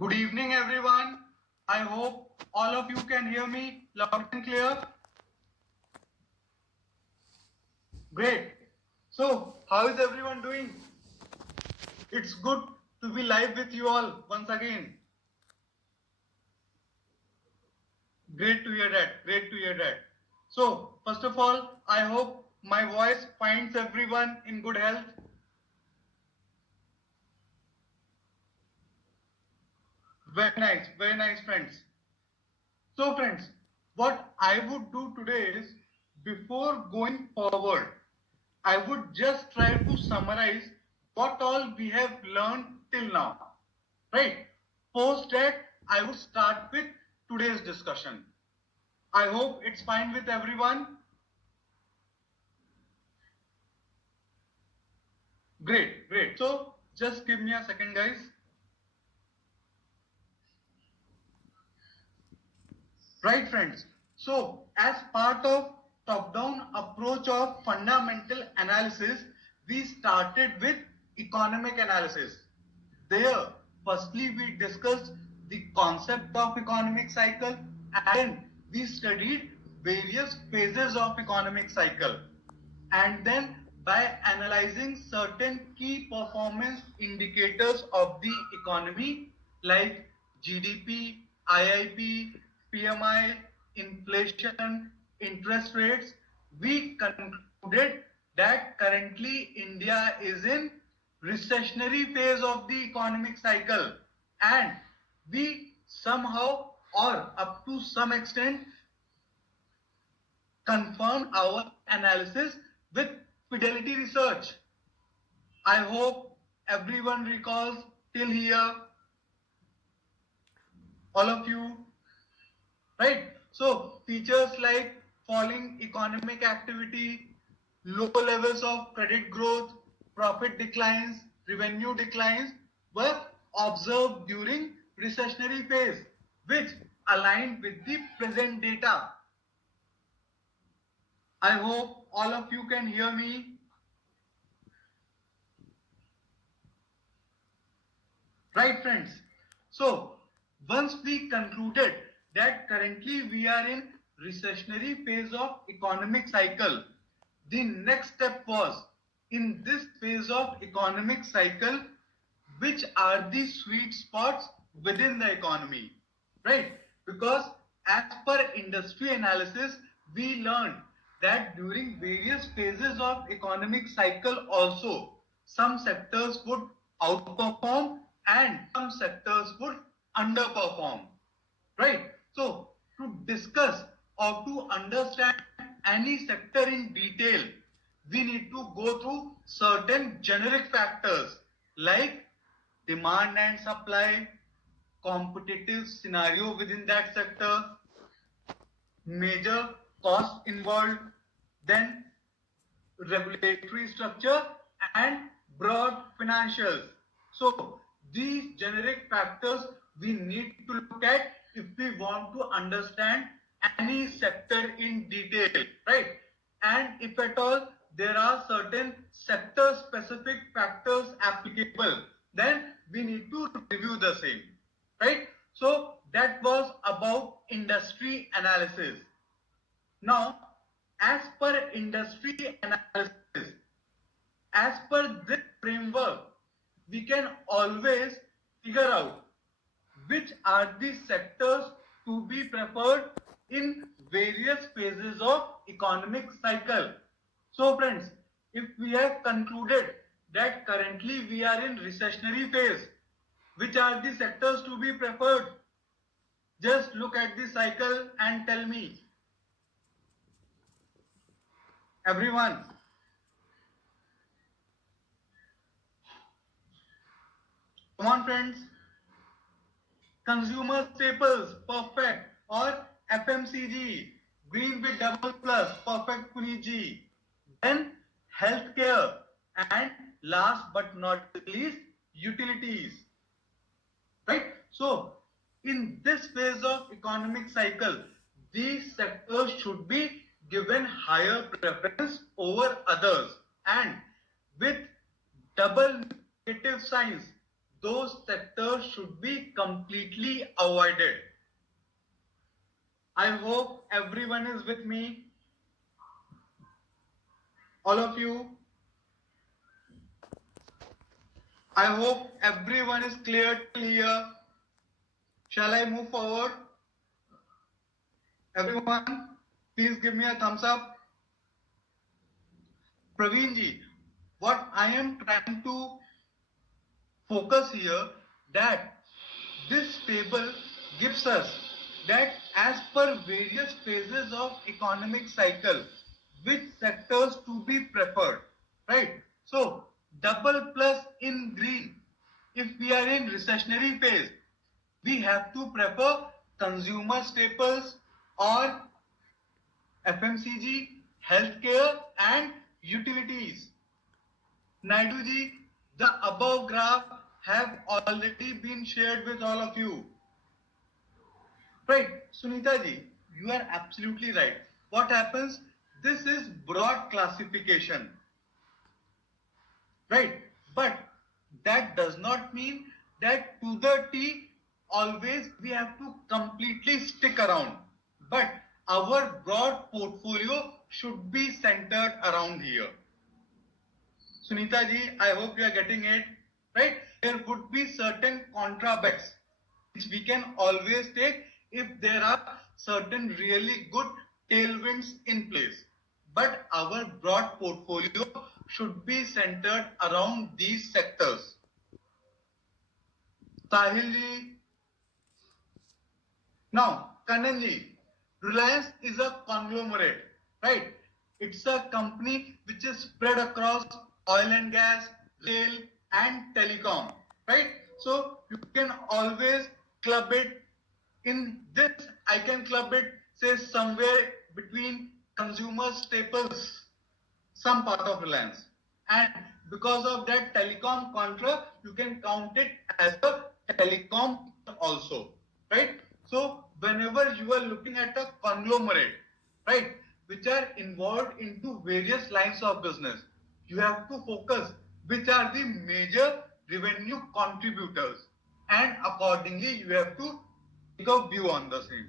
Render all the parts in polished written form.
Good evening, everyone. I hope all of you can hear me loud and clear. Great. So, how is everyone doing? It's good to be live with you all once again. Great to hear that. Great to hear that. So, first of all, I hope my voice finds everyone in good health. Very nice, friends. So, friends, what I would do today is before going forward, I would just try to summarize what all we have learned till now. Right? Post that, I would start with today's discussion. I hope it's fine with everyone. Great, great. So, just give me a second, guys. Right, friends. So, as part of top-down approach of fundamental analysis, we started with economic analysis. There, firstly, we discussed the concept of economic cycle and we studied various phases of economic cycle. And then by analyzing certain key performance indicators of the economy like GDP, IIP, PMI, inflation, interest rates, we concluded that currently India is in recessionary phase of the economic cycle and we somehow or up to some extent confirmed our analysis with Fidelity Research. I hope everyone recalls till here, all of you, right? So, features like falling economic activity, low levels of credit growth, profit declines, revenue declines were observed during recessionary phase, which aligned with the present data. I hope all of you can hear me. Right, friends? So, once we concluded that currently we are in recessionary phase of economic cycle, the next step was in this phase of economic cycle, which are the sweet spots within the economy, right? Because as per industry analysis, we learned that during various phases of economic cycle also, some sectors would outperform and some sectors would underperform, right? So to discuss or to understand any sector in detail, we need to go through certain generic factors like demand and supply, competitive scenario within that sector, major cost involved, then regulatory structure and broad financials. So these generic factors we need to look at if we want to understand any sector in detail, right? And if at all there are certain sector specific factors applicable, then we need to review the same, right? So that was about industry analysis. Now, as per industry analysis, as per this framework, we can always figure out which are the sectors to be preferred in various phases of economic cycle. So friends, if we have concluded that currently we are in recessionary phase, which are the sectors to be preferred? Just look at the cycle and tell me. Everyone. Come on friends. Consumer staples, perfect. Or FMCG, green with double plus, perfect Puniji. Then healthcare and last but not least, utilities. Right? So, in this phase of economic cycle, these sectors should be given higher preference over others and with double negative signs. those sectors should be completely avoided. I hope everyone is with me. All of you. I hope everyone is clear here. Shall I move forward? Everyone, please give me a thumbs up. Praveen ji, what I am trying to focus here that this table gives us that as per various phases of economic cycle, which sectors to be preferred, right? So double plus in green, if we are in recessionary phase, we have to prefer consumer staples or FMCG, healthcare and utilities. Naidu ji, the above graph have already been shared with all of you. Right, Sunita ji, you are absolutely right. What happens? This is broad classification, right? But that does not mean that to the T always we have to completely stick around. But our broad portfolio should be centered around here. Sunita ji, I hope you are getting it, right? There would be certain contra bets which we can always take if there are certain really good tailwinds in place. But our broad portfolio should be centered around these sectors. Sahil ji, now Kannan ji, Reliance is a conglomerate, right? It's a company which is spread across oil and gas, rail, and telecom, right? So you can always club it in this. I can club it, say, somewhere between consumer staples, some part of Reliance. And because of that telecom contra, you can count it as a telecom also, right? So whenever you are looking at a conglomerate, right, which are involved into various lines of business, you have to focus which are the major revenue contributors, and accordingly you have to take a view on the same.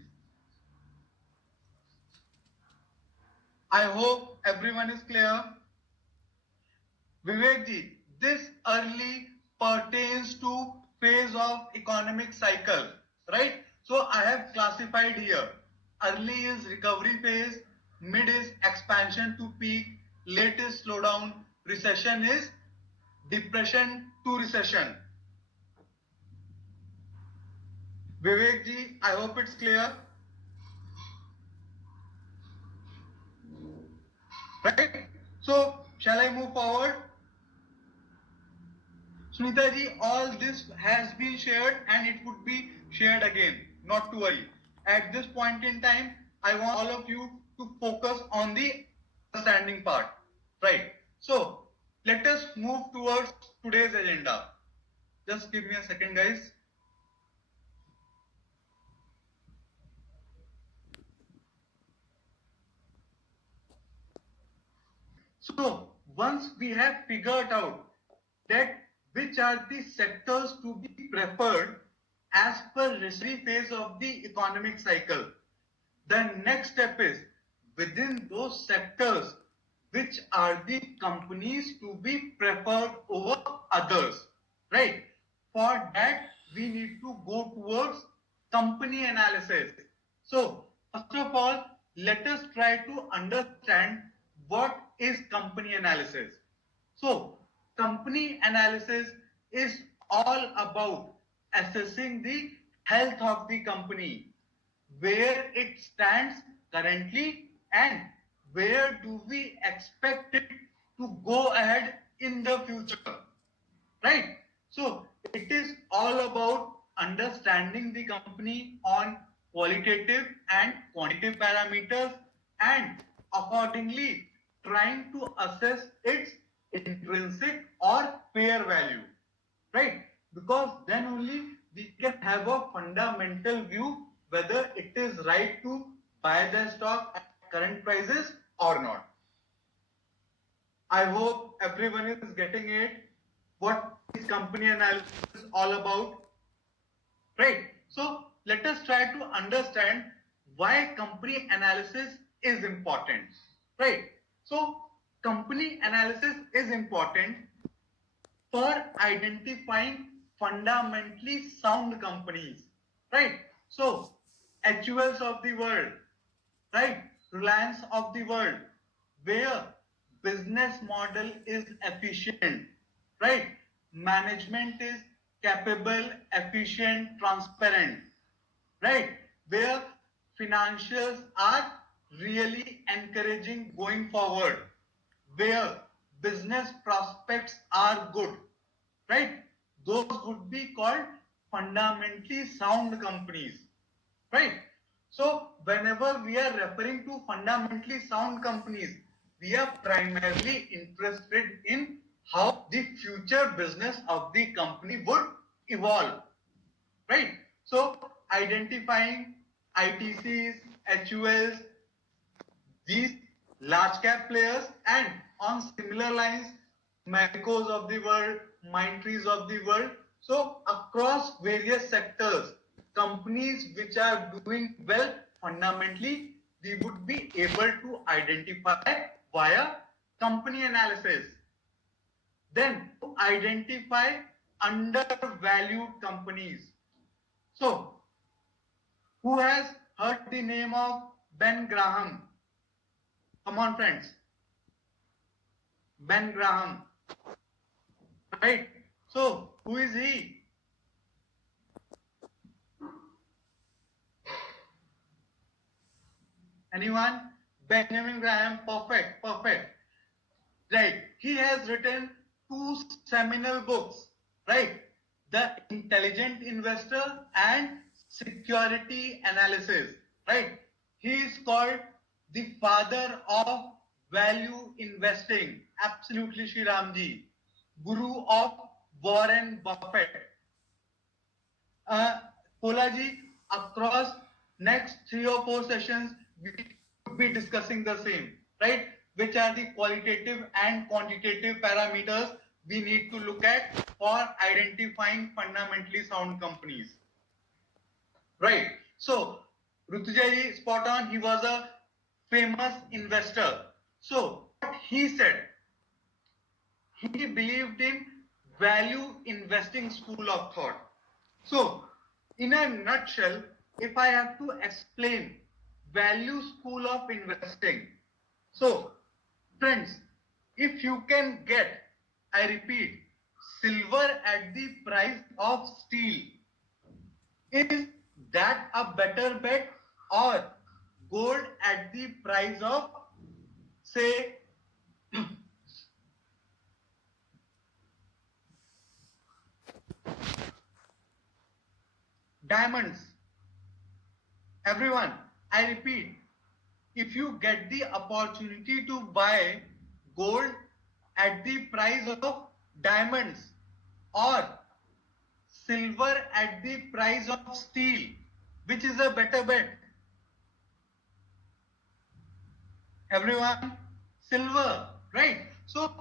I hope everyone is clear. Vivek ji, this early pertains to phase of economic cycle, right? So I have classified here. Early is recovery phase, mid is expansion to peak, late is slowdown, recession is depression to recession. Vivek ji, I hope it's clear. Right? So shall I move forward? Sunita ji, all this has been shared and it would be shared again, not to worry. At this point in time, I want all of you to focus on the understanding part, right? So, let us move towards today's agenda. Just give me a second, guys. So, once we have figured out that which are the sectors to be preferred as per recessionary phase of the economic cycle, the next step is within those sectors which are the companies to be preferred over others, right? For that we need to go towards company analysis. So first of all, let us try to understand what is company analysis. So company analysis is all about assessing the health of the company, where it stands currently and where do we expect it to go ahead in the future, right? So it is all about understanding the company on qualitative and quantitative parameters and accordingly trying to assess its intrinsic or fair value, right? Because then only we can have a fundamental view whether it is right to buy the stock at current prices or not. I hope everyone is getting it. what is company analysis all about, right? So let us try to understand why company analysis is important, right? So company analysis is important for identifying fundamentally sound companies, right? So HULs of the world, right? Reliance of the world, where business model is efficient, right? Management is capable, efficient, transparent, right? Where financials are really encouraging going forward, where business prospects are good, right? Those would be called fundamentally sound companies, right? So whenever we are referring to fundamentally sound companies, we are primarily interested in how the future business of the company would evolve, right? So identifying ITCs, HULs, these large cap players, and on similar lines, Maricos of the world, Mindtrees of the world. So across various sectors, companies which are doing well fundamentally, we would be able to identify via company analysis. Then to identify undervalued companies. So who has heard the name of Ben Graham? Come on, friends. Ben Graham. Right? So, who is he? Anyone? Benjamin Graham. Perfect. Perfect. Right. He has written two seminal books. Right? The Intelligent Investor and Security Analysis. Right? He is called the father of value investing. Absolutely, Shri Ramji. Guru of Warren Buffett. Kolaji, across next 3 or 4 sessions, we will be discussing the same, right? Which are the qualitative and quantitative parameters we need to look at for identifying fundamentally sound companies, right? So, Rutujaji, spot on, he was a famous investor. So, what he said, he believed in value investing school of thought. So, in a nutshell, if I have to explain value school of investing, so friends, if you can get, I repeat, silver at the price of steel, is that a better bet, or gold at the price of, say, diamonds? Everyone, I repeat, if you get the opportunity to buy gold at the price of diamonds, or silver at the price of steel, which is a better bet? Everyone, silver, right? So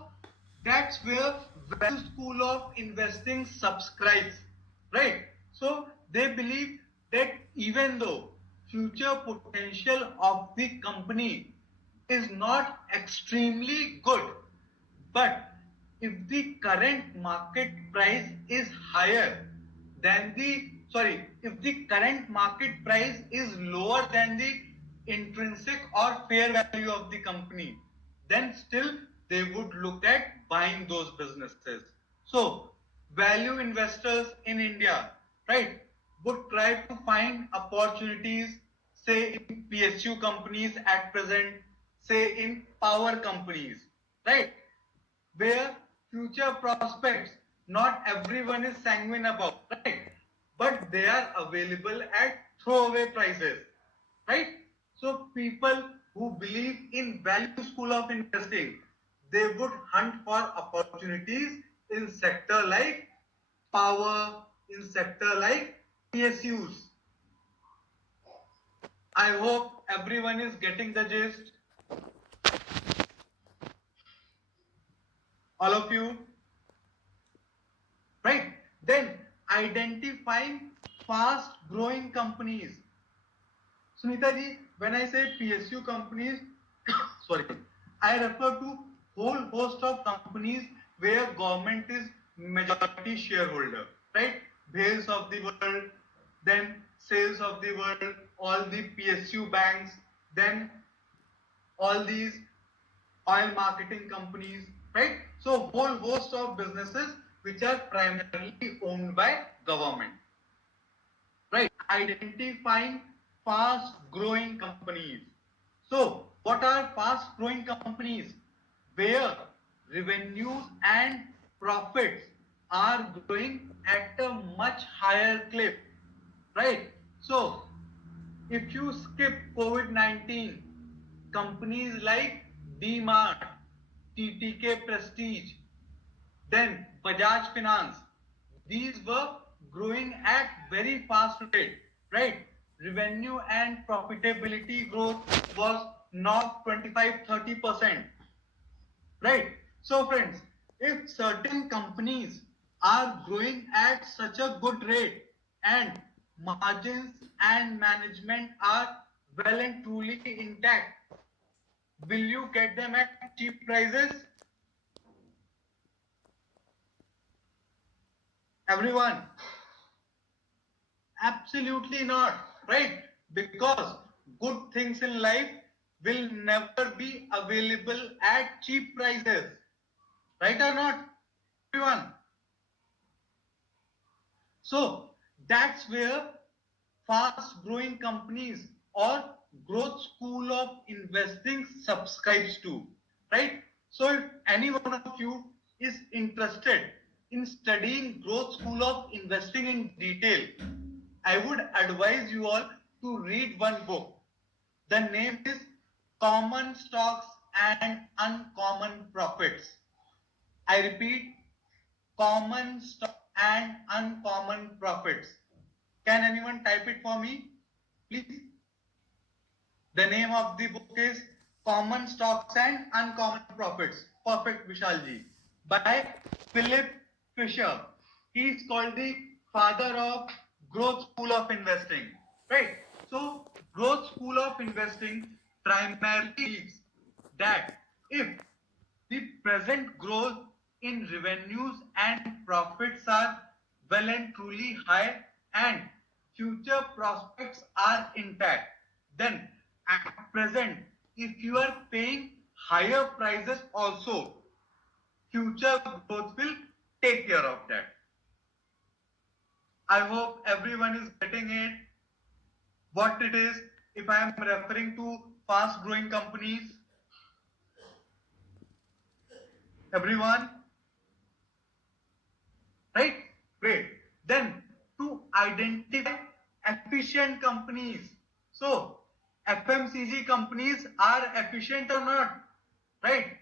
that's where value school of investing subscribes, right? So they believe that even though future potential of the company is not extremely good, but if the current market price is higher than the, sorry, if the current market price is lower than the intrinsic or fair value of the company, then still they would look at buying those businesses. So value investors in India, right, would try to find opportunities, say in PSU companies at present, say in power companies, right, where future prospects not everyone is sanguine about, right? But they are available at throwaway prices, right? So people who believe in value school of investing, they would hunt for opportunities in sector like power, in sector like PSUs. I hope everyone is getting the gist. All of you. Then identifying fast growing companies. Sunita ji, when I say PSU companies, sorry, I refer to whole host of companies where government is majority shareholder, right? Bales of the world, then sales of the world, all the PSU banks, then all these oil marketing companies, right? So whole host of businesses which are primarily owned by government, right? Identifying fast growing companies. So what are fast growing companies? Where revenues and profits are growing at a much higher clip, right? So if you skip COVID-19, companies like D-Mart, TTK Prestige, then Bajaj Finance, these were growing at very fast rate, right? Revenue and profitability growth was not 25-30%, right? So friends, if certain companies are growing at such a good rate and margins and management are well and truly intact, will you get them at cheap prices? Everyone, absolutely not, right? Because good things in life will never be available at cheap prices, right or not, everyone? So that's where fast growing companies or growth school of investing subscribes to, right? So if any one of you is interested in studying growth school of investing in detail, I would advise you all to read one book. The name is Common Stocks and Uncommon Profits. I repeat, Common Stock and Uncommon Profits. Can anyone type it for me, please? The name of the book is Common Stocks and Uncommon Profits. Perfect, Vishalji. By Philip Fisher. He is called the father of Growth School of Investing. Right? So, Growth School of Investing primarily believes that if the present growth in revenues and profits are well and truly high and future prospects are intact, then at present, if you are paying higher prices also, future growth will take care of that. I hope everyone is getting it, what it is, if I am referring to fast growing companies. Everyone? Right? Great. Then to identify efficient companies. So FMCG companies are efficient or not? Right?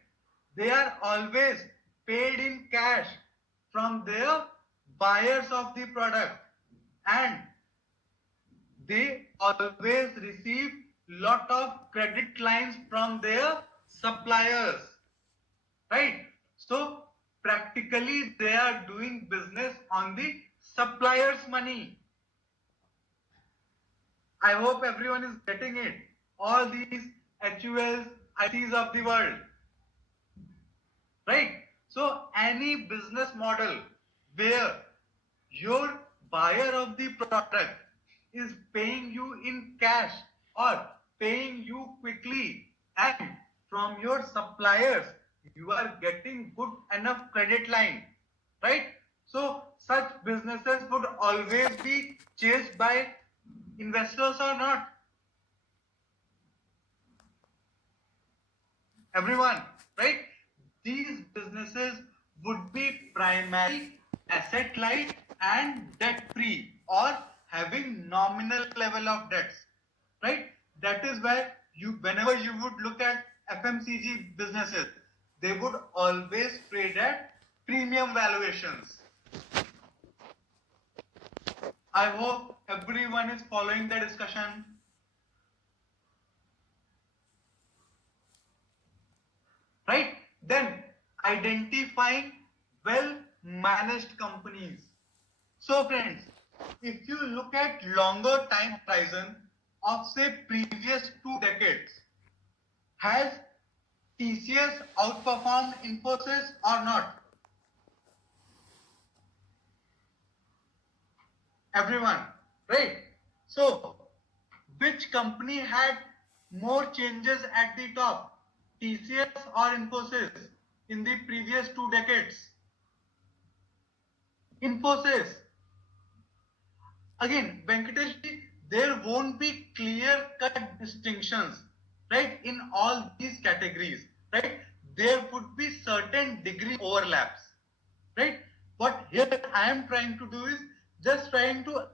They are always paid in cash from their buyers of the product, and they always receive lot of credit lines from their suppliers, right? So practically they are doing business on the suppliers money. I hope everyone is getting it, all these HULs, ICs of the world, right? So any business model where your buyer of the product is paying you in cash or paying you quickly, and from your suppliers you are getting good enough credit line, right? So such businesses would always be chased by investors or not, everyone, right? These businesses would be primarily asset light and debt free or having nominal level of debts, right? That is why you, whenever you would look at FMCG businesses, they would always trade at premium valuations. I hope everyone is following the discussion. Right? Then identifying well managed companies. So friends, if you look at longer time horizon of say previous 2 decades, has TCS outperformed Infosys or not? Everyone, right? So, which company had more changes at the top, TCS or Infosys, in the previous 2 decades? Infosys. Again, Venkatesh, there won't be clear-cut distinctions, right, in all these categories, right? There would be certain degree overlaps, right? What here I am trying to do is just trying to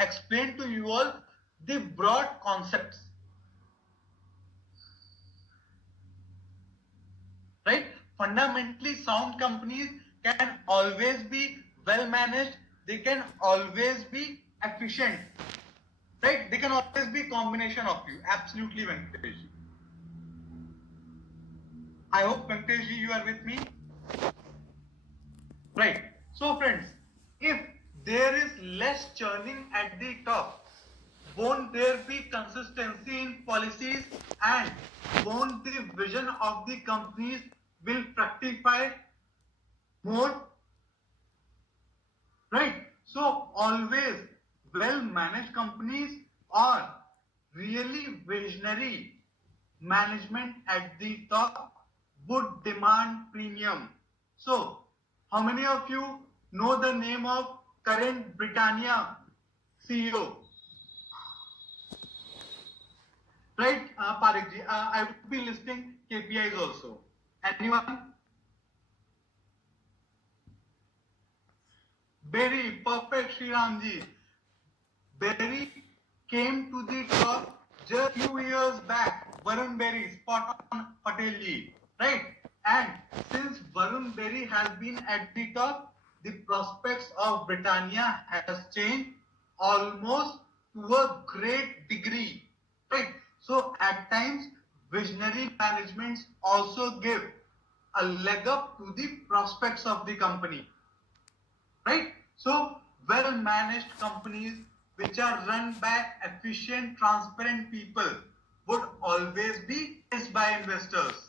explain to you all the broad concepts, right? Fundamentally, sound companies can always be well managed. They can always be efficient, right? They can always be combination of you. Absolutely, Venkatesh. I hope Venkatesh you are with me. Right. So friends, if there is less churning at the top, won't there be consistency in policies and won't the vision of the companies will fructify more? Right. So always well managed companies are really visionary management at the top would demand premium. So how many of you know the name of current Britannia CEO? Right, Parikji? I would be listing KPIs also. Anyone? Very perfect, Sriramji. Berry came to the top just few years back. Varun Berry, spot on Patelji, right? And since Varun Berry has been at the top, the prospects of Britannia has changed almost to a great degree, right? So at times, visionary managements also give a leg up to the prospects of the company, right? So well managed companies which are run by efficient, transparent people would always be praised by investors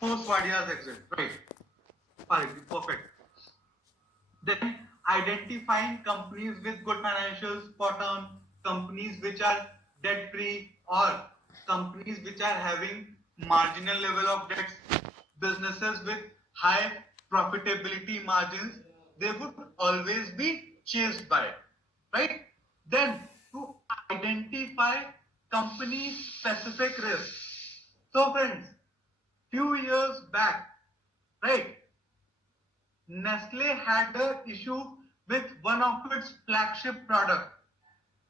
post Wadia's exit, right? Perfect. Then identifying companies with good financials, spot on, companies which are debt free or companies which are having marginal level of debts, businesses with high profitability margins, they would always be chased by, right? Then to identify company specific risks. So friends, few years back, right, Nestle had an issue with one of its flagship product.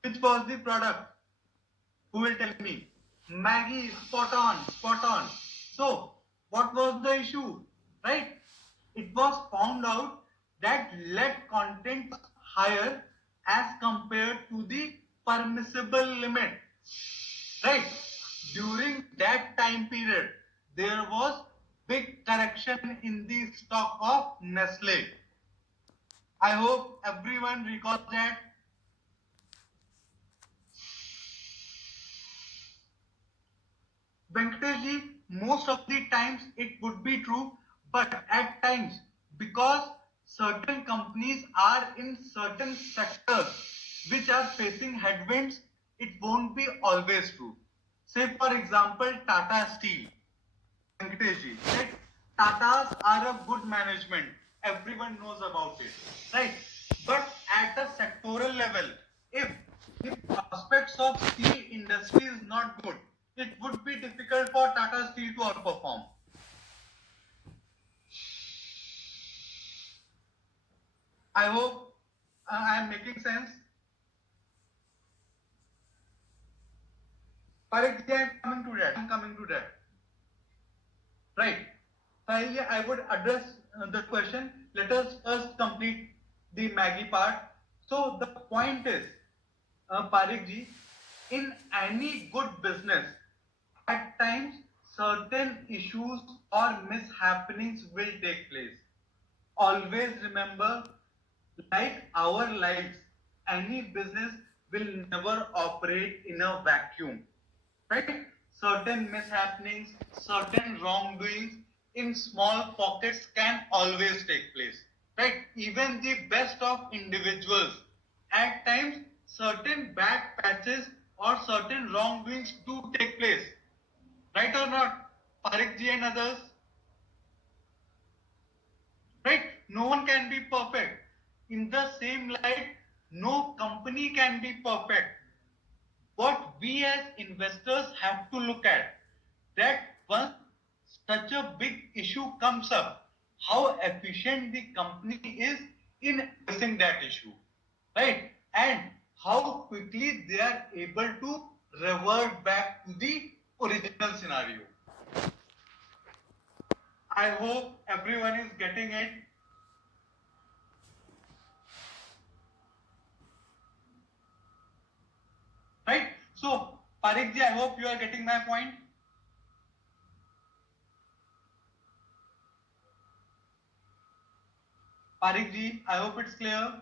Which was the product? Who will tell me? Maggie, spot on, spot on. So, what was the issue? Right? It was found out that lead content was higher as compared to the permissible limit. Right? During that time period, there was big correction in the stock of Nestle. I hope everyone recalls that. Venkateshji, most of the times it would be true, but at times, because certain companies are in certain sectors which are facing headwinds, it won't be always true. Say, for example, Tata Steel. Venkateshji, right? Tatas are a good management. Everyone knows about it, right? But at a sectoral level, if the prospects of steel industry is not good, it would be difficult for Tata Steel to outperform. I hope I am making sense. Parekh, I am coming to that. I am coming to that. Right. Sahilya, I would address the question. Let us first complete the Maggie part. So the point is, Parekh ji, in any good business, at times certain issues or mishappenings will take place. Always remember Like our lives, any business will never operate in a vacuum, right? Certain mishappenings, certain wrongdoings in small pockets can always take place, right? Even the best of individuals, at times, certain bad patches or certain wrongdoings do take place, right or not? Parikji and others, right? No one can be perfect. In the same light, no company can be perfect. What we as investors have to look at, that once such a big issue comes up, how efficient the company is in addressing that issue, right? And how quickly they are able to revert back to the original scenario. I hope everyone is getting it. Right? So, Parikji, I hope you are getting my point. Parikji, I hope it's clear.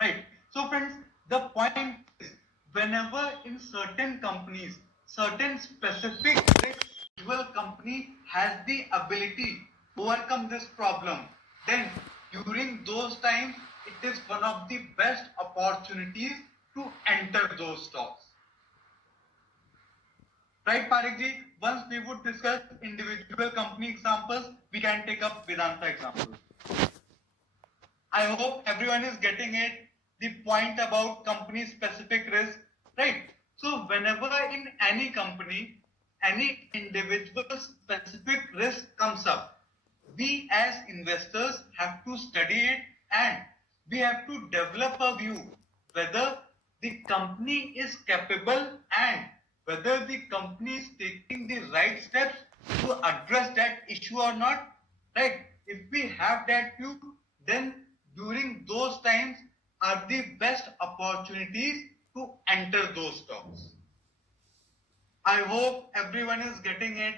Right. So, friends, the point is whenever in certain companies, certain specific risks, individual company has the ability to overcome this problem, then during those times, it is one of the best opportunities to enter those stocks. Right, Parikji? Once we would discuss individual company examples, we can take up Vedanta example. I hope everyone is getting it. The point about company specific risk, right? So whenever in any company, any individual specific risk comes up, we as investors have to study it and we have to develop a view whether the company is capable and whether the company is taking the right steps to address that issue or not, right? If we have that view, then during those times are the best opportunities to enter those stocks. I hope everyone is getting it.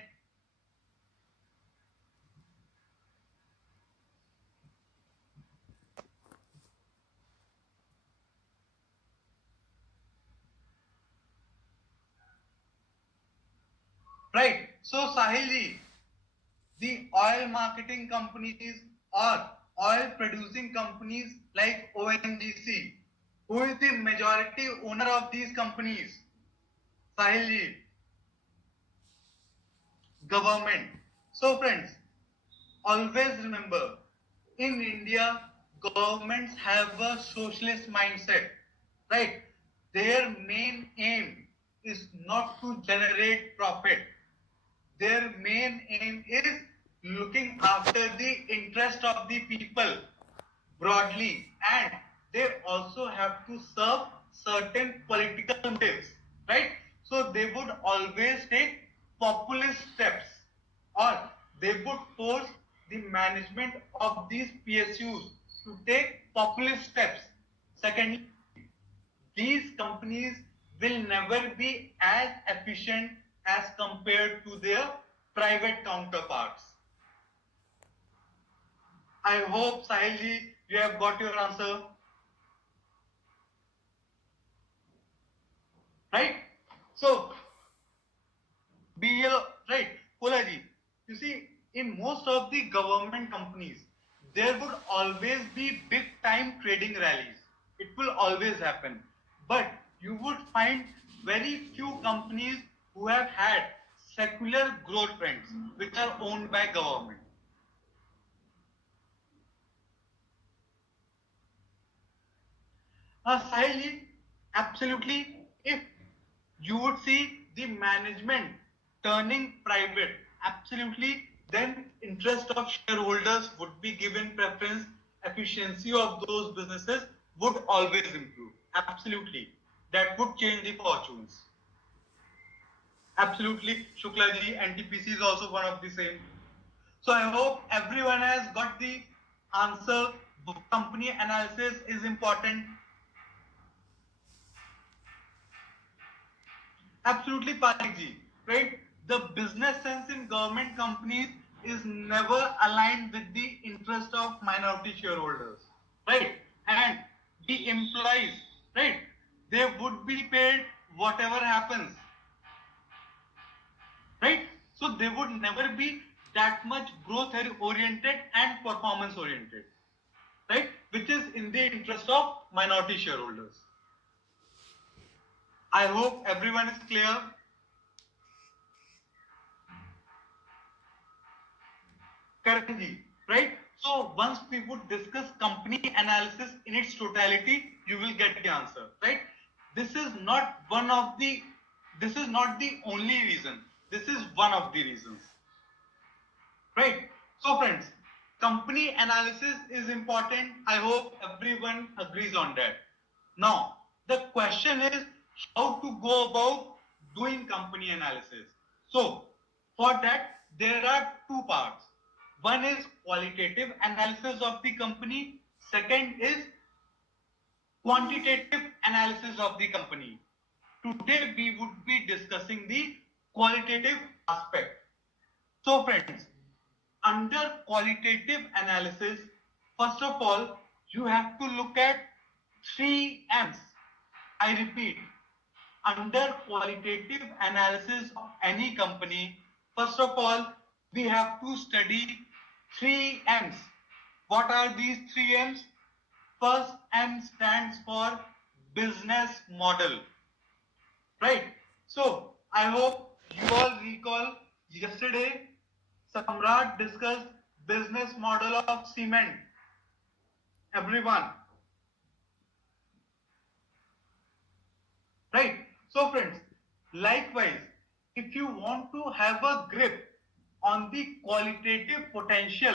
Right. So, Sahilji, the oil marketing companies or oil producing companies like ONGC, who is the majority owner of these companies? Sahilji, government. So, friends, always remember, in India, governments have a socialist mindset, right? Their main aim is not to generate profit. Their main aim is looking after the interest of the people broadly, and they also have to serve certain political motives, right? So they would always take populist steps, or they would force the management of these PSUs to take populist steps. Secondly, these companies will never be as efficient as compared to their private counterparts. I hope, Sahilji, you have got your answer. Right? So, BL, right, Kolaji, you see, in most of the government companies, there would always be big time trading rallies. It will always happen. But you would find very few companies who have had secular growth trends, which are owned by government. Sahil, absolutely. If you would see the management turning private, absolutely, then interest of shareholders would be given preference. Efficiency of those businesses would always improve. Absolutely, that would change the fortunes. Absolutely, Shuklaji, NTPC is also one of the same. So I hope everyone has got the answer. Company analysis is important. Absolutely, Parikji, right? The business sense in government companies is never aligned with the interest interest of minority shareholders, right? And the employees, right? They would be paid whatever happens, right? So they would never be that much growth oriented and performance oriented, right? Which is in the interest of minority shareholders. I hope everyone is clear. Correctly, right? So once we would discuss company analysis in its totality, you will get the answer, right? This is not this is not the only reason. This is one of the reasons, right? So friends, company analysis is important. I hope everyone agrees on that. Now, the question is how to go about doing company analysis. So, for that, there are two parts. One is qualitative analysis of the company. Second is quantitative analysis of the company. Today, we would be discussing the qualitative aspect. So, friends, under qualitative analysis, first of all, you have to look at three M's. I repeat, under qualitative analysis of any company, first of all, we have to study three M's. What are these three M's? First M stands for business model, right? So I hope you all recall yesterday Samrat discussed business model of cement. Everyone, right? So friends, likewise, if you want to have a grip on the qualitative potential